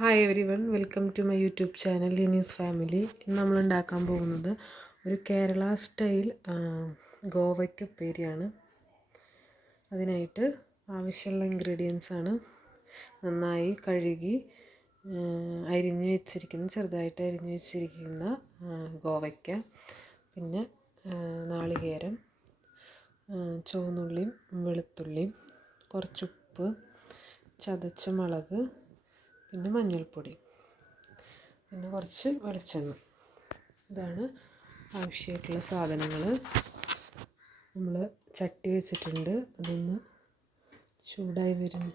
Hi everyone, welcome to my YouTube channel ലിനീസ് family. ഇന്ന് നമ്മൾ ഉണ്ടാക്കാൻ പോകുന്നത് ഒരു കേരള സ്റ്റൈൽ ഗോവയ്ക്ക ഉപ്പേരിയാണ്. അതിനായിട്ട് ആവശ്യമുള്ള ഇൻഗ്രീഡിയൻസ് ആണ് നന്നായി കഴുകി ചെറുതായിട്ട് അരിഞ്ഞ് വെച്ചിരിക്കുന്ന ഗോവയ്ക്ക, പിന്നെ നാളികേരം, ചുവന്നുള്ളിയും വെളുത്തുള്ളിയും, കുറച്ചുപ്പ്, ചതച്ച മുളക്, പിന്നെ മഞ്ഞൾപ്പൊടി, പിന്നെ കുറച്ച് വെളിച്ചെണ്ണ. ഇതാണ് ആവശ്യമായിട്ടുള്ള സാധനങ്ങൾ. നമ്മൾ ചട്ടി വെച്ചിട്ടുണ്ട്, അതൊന്ന് ചൂടായി വരും.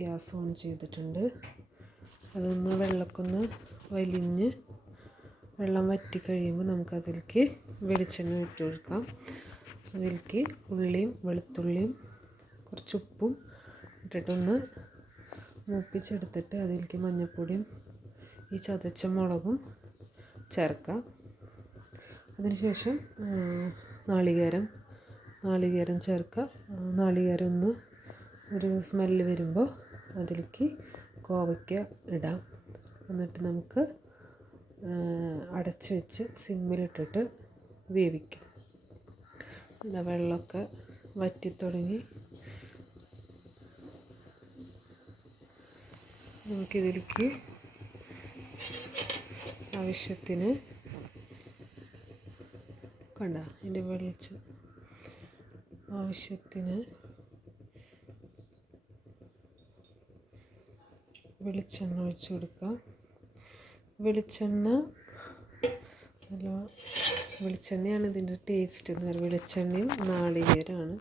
ഗ്യാസ് ഓൺ ചെയ്തിട്ടുണ്ട്. അതൊന്ന് വെള്ളമൊക്കെ വലിഞ്ഞ് വെള്ളം വറ്റി കഴിയുമ്പോൾ നമുക്കതിലേക്ക് വെളിച്ചെണ്ണ ഇട്ട് കൊടുക്കാം. അതിലേക്ക് ഉള്ളിയും വെളുത്തുള്ളിയും കുറച്ച് ഉപ്പും ഇട്ടിട്ടൊന്ന് മൂപ്പിച്ചെടുത്തിട്ട് അതിലേക്ക് മഞ്ഞൾപ്പൊടിയും ഈ ചതച്ച മുളകും ചേർക്കാം. അതിനുശേഷം നാളികേരം ചേർക്കുക. നാളികേരം ഒന്ന് ഒരു സ്മെല്ല് വരുമ്പോൾ അതിലേക്ക് കോവയ്ക്ക ഇടാം. എന്നിട്ട് നമുക്ക് അടച്ച് വെച്ച് സിമ്മിലിട്ടിട്ട് വേവിക്കും. വെള്ളമൊക്കെ വറ്റിത്തുടങ്ങി. നമുക്കിതിലേക്ക് ആവശ്യത്തിന് ആവശ്യത്തിന് വെളിച്ചെണ്ണ ഒഴിച്ച് കൊടുക്കാം. വെളിച്ചെണ്ണയാണ് ഇതിൻ്റെ ടേസ്റ്റ് എന്ന് പറയുന്നത്. വെളിച്ചെണ്ണയും നാളികേരമാണ്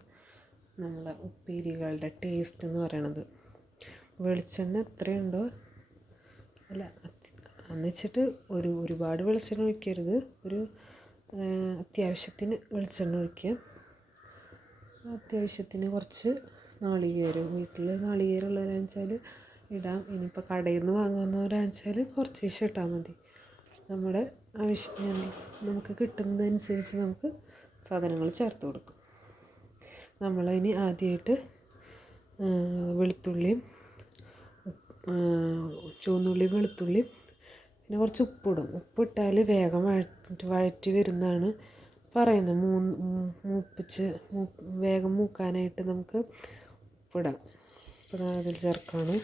നമ്മളെ ഉപ്പേരികളുടെ ടേസ്റ്റ് എന്ന് പറയണത്. വെളിച്ചെണ്ണ എത്രയുണ്ടോ എന്ന് വെച്ചിട്ട് ഒരുപാട് വെളിച്ചെണ്ണ ഒഴിക്കരുത്. അത്യാവശ്യത്തിന് വെളിച്ചെണ്ണ ഒഴിക്കുക. അത്യാവശ്യത്തിന് കുറച്ച് വീട്ടിൽ നാളികേരം ഉള്ളവരാണെന്ന് വെച്ചാൽ ഇടാം. ഇനിയിപ്പോൾ കടയിൽ നിന്ന് വാങ്ങുന്നവരാണെന്ന് വെച്ചാൽ കുറച്ച് ഇട്ടാൽ മതി. നമ്മുടെ നമുക്ക് കിട്ടുന്നതനുസരിച്ച് നമുക്ക് സാധനങ്ങൾ ചേർത്ത് കൊടുക്കും. നമ്മളതിന് ആദ്യമായിട്ട് ചുവന്നുള്ളി, വെളുത്തുള്ളി, പിന്നെ കുറച്ച് ഉപ്പിടും. ഉപ്പിട്ടാൽ വേഗം വഴറ്റി വരുന്നതാണ് പറയുന്നത്. വേഗം മൂക്കാനായിട്ട് നമുക്ക് ഉപ്പിടാം. അപ്പോൾ അതിൽ ചേർക്കാണ്.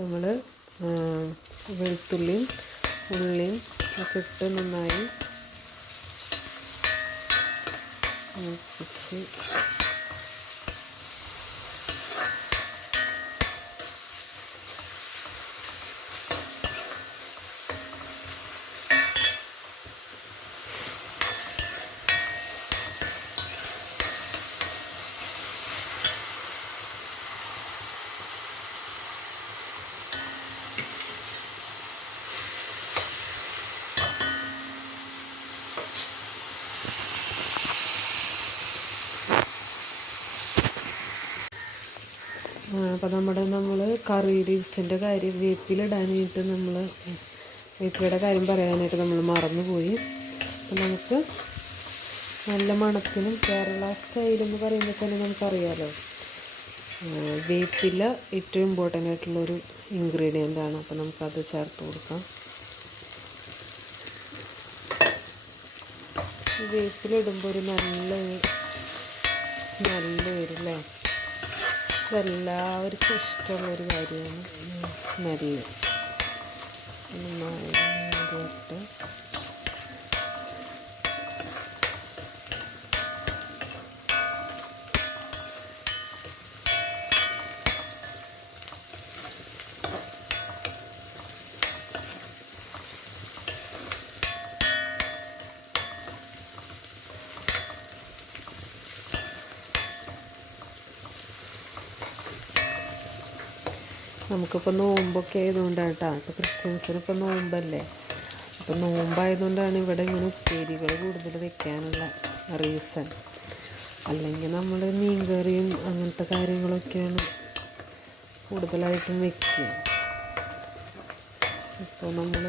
നമ്മൾ വെളുത്തുള്ളിയും ഉള്ളിയും ഒക്കെ ഇട്ട് നന്നായി മൂപ്പിച്ച് അപ്പോൾ നമ്മൾ കറി ലീവ്സിൻ്റെ കാര്യം, വേപ്പിലിടാനായിട്ട് വേപ്പിലയുടെ കാര്യം പറയാനായിട്ട് നമ്മൾ മറന്നുപോയി. അപ്പോൾ നമുക്ക് നല്ല മണത്തിനും കേരള സ്റ്റൈലെന്ന് പറയുമ്പോൾ തന്നെ നമുക്കറിയാമല്ലോ, വേപ്പില ഏറ്റവും ഇമ്പോർട്ടൻ്റ് ആയിട്ടുള്ളൊരു ഇൻഗ്രീഡിയൻ്റാണ്. അപ്പോൾ നമുക്കത് ചേർത്ത് കൊടുക്കാം. വേപ്പിലിടുമ്പോൾ ഒരു നല്ല സ്മെല്ല് വരും അല്ലേ. ഇതെല്ലാവർക്കും ഇഷ്ടമുള്ളൊരു കാര്യമാണ് സ്മെല്ല്. നന്നായിട്ട് നമുക്കിപ്പോൾ നോമ്പൊക്കെ ആയതുകൊണ്ടാണ് കേട്ടോ. ഇപ്പോൾ ക്രിസ്ത്യൻസിനിപ്പോൾ നോമ്പല്ലേ. അപ്പോൾ നോമ്പായതുകൊണ്ടാണ് ഇവിടെ ഇങ്ങനെ ഉപ്പേരികൾ കൂടുതൽ വെക്കാനുള്ള റീസൺ. അല്ലെങ്കിൽ നമ്മൾ മീൻകറിയും അങ്ങനത്തെ കാര്യങ്ങളൊക്കെയാണ് കൂടുതലായിട്ടും വെക്കുക. ഇപ്പോൾ നമ്മൾ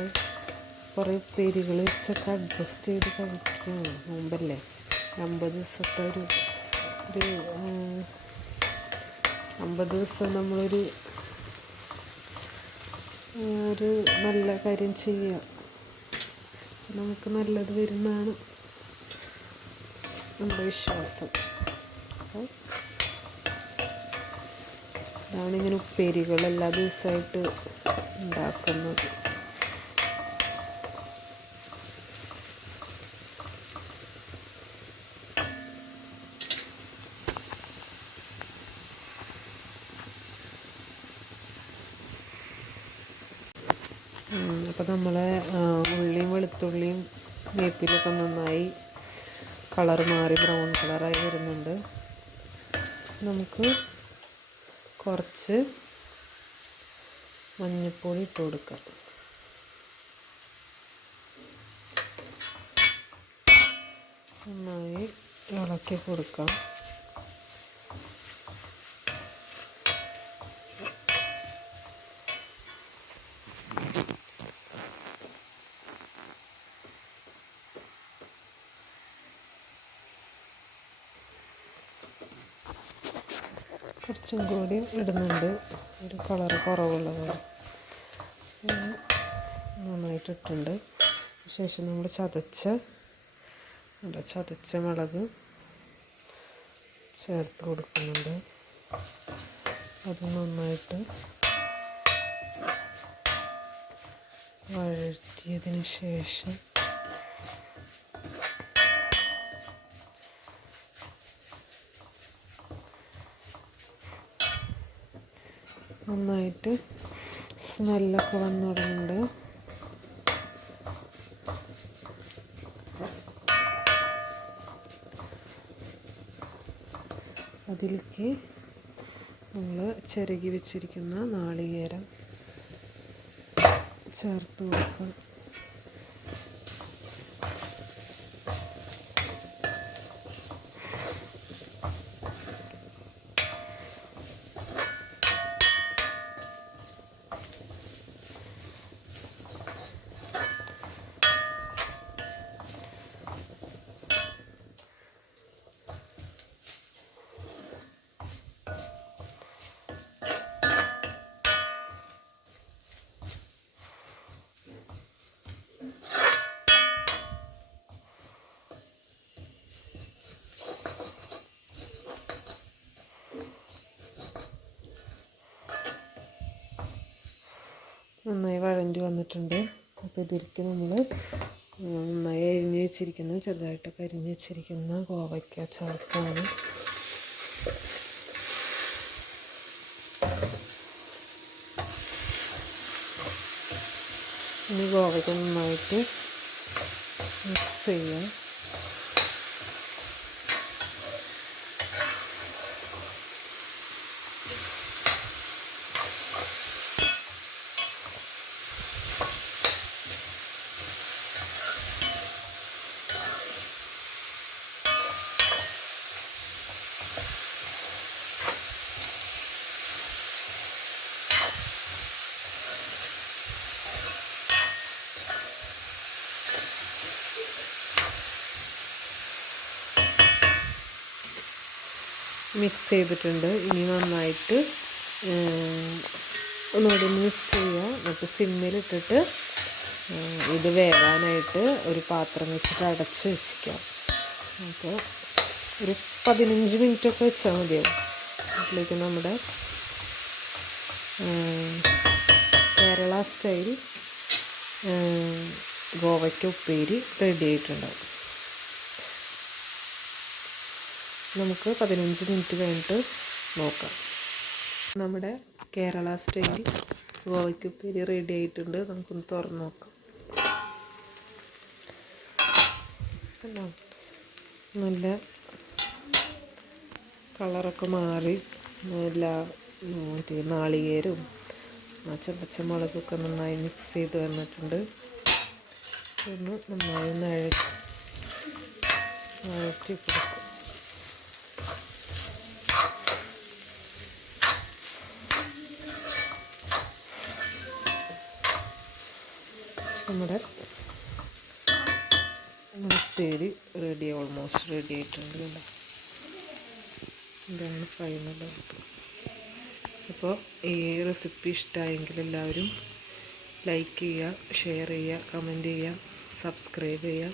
കുറേ ഉപ്പേരികൾ വെച്ചൊക്കെ അഡ്ജസ്റ്റ് ചെയ്ത് കഴിക്കുകയാണ്. നോമ്പല്ലേ, 50 ദിവസത്തെ ഒരു 50 ദിവസം നമ്മളൊരു നല്ല കാര്യം ചെയ്യുക, നമുക്ക് നല്ലത് വരുന്നതാണ് നമ്മുടെ വിശ്വാസം. അപ്പോൾ ഇതാണ് ഇങ്ങനെ ഉപ്പേരികൾ എല്ലാ ദിവസമായിട്ട് ഉണ്ടാക്കുന്നത്. അപ്പോൾ നമ്മളെ ഉള്ളിയും വെളുത്തുള്ളിയും വേപ്പിലൊക്കെ നന്നായി കളർ മാറി ബ്രൗൺ കളറായി വരുന്നുണ്ട്. നമുക്ക് കുറച്ച് മഞ്ഞൾപ്പൊടി ഇട്ട് കൊടുക്കാം. നന്നായി ഇളക്കി കൊടുക്കാം. കുറച്ചും കൂടി ഇടുന്നുണ്ട്, ഒരു കളറ് കുറവുള്ളത് നന്നായിട്ടിട്ടുണ്ട്. ശേഷം നമ്മൾ ചതച്ച മുളക് ചേർത്ത് കൊടുക്കുന്നുണ്ട്. അത് നന്നായിട്ട് വഴറ്റിയതിന് ശേഷം നന്നായിട്ട് സ്മെല്ലൊക്കെ വന്നു തുടങ്ങുന്നുണ്ട്. അതിലേക്ക് നമ്മൾ ചിരകി വെച്ചിരിക്കുന്ന നാളികേരം ചേർത്ത് കൊടുക്കാം. നന്നായി വഴണ്ടി വന്നിട്ടുണ്ട്. അപ്പോൾ ഇതിലേക്ക് നമ്മൾ നന്നായി ചെറുതായിട്ടൊക്കെ അരിഞ്ഞ് വെച്ചിരിക്കുന്ന കോവയ്ക്ക ചേർത്താണ്. ഇനി കോവയ്ക്ക നന്നായിട്ട് മിക്സ് ചെയ്യാം. മിക്സ് ചെയ്തിട്ടുണ്ട്. ഇനി നന്നായിട്ട് ഒന്നുകൂടി മിക്സ് ചെയ്യുക. എന്നിട്ട് സിമ്മിലിട്ടിട്ട് ഇത് വേകാനായിട്ട് ഒരു പാത്രം വെച്ചിട്ട് അടച്ച് വെച്ചിരിക്കാം. അപ്പോൾ ഒരു 15 മിനിറ്റൊക്കെ വെച്ചാൽ മതിയാവും. അതിലേക്ക് നമ്മുടെ കേരള സ്റ്റൈൽ ഗോവയ്ക്ക ഉപ്പേരി റെഡി ആയിട്ടുണ്ടാവും. നമുക്ക് 15 മിനിറ്റ് കഴിഞ്ഞിട്ട് നോക്കാം. നമ്മുടെ കേരള സ്റ്റൈൽ ഗോവയ്ക്ക ഉപ്പേരി റെഡി ആയിട്ടുണ്ട്. നമുക്കൊന്ന് തുറന്ന് നോക്കാം. നല്ല കളറൊക്കെ മാറി നല്ല നാളികേരവും പച്ചമുളകൊക്കെ നന്നായി മിക്സ് ചെയ്ത് വന്നിട്ടുണ്ട്. ഒന്ന് നന്നായി വഴറ്റി കൊടുക്കും. നമ്മുടെ ഉപ്പേരി റെഡി, ഓൾമോസ്റ്റ് റെഡി ആയിട്ടുണ്ട്. ഇതാണ് ഫൈനൽ ഔട്ട്. അപ്പോൾ ഈ റെസിപ്പി ഇഷ്ടമായെങ്കിൽ എല്ലാവരും ലൈക്ക് ചെയ്യുക, ഷെയർ ചെയ്യുക, കമൻറ്റ് ചെയ്യുക, സബ്സ്ക്രൈബ് ചെയ്യുക.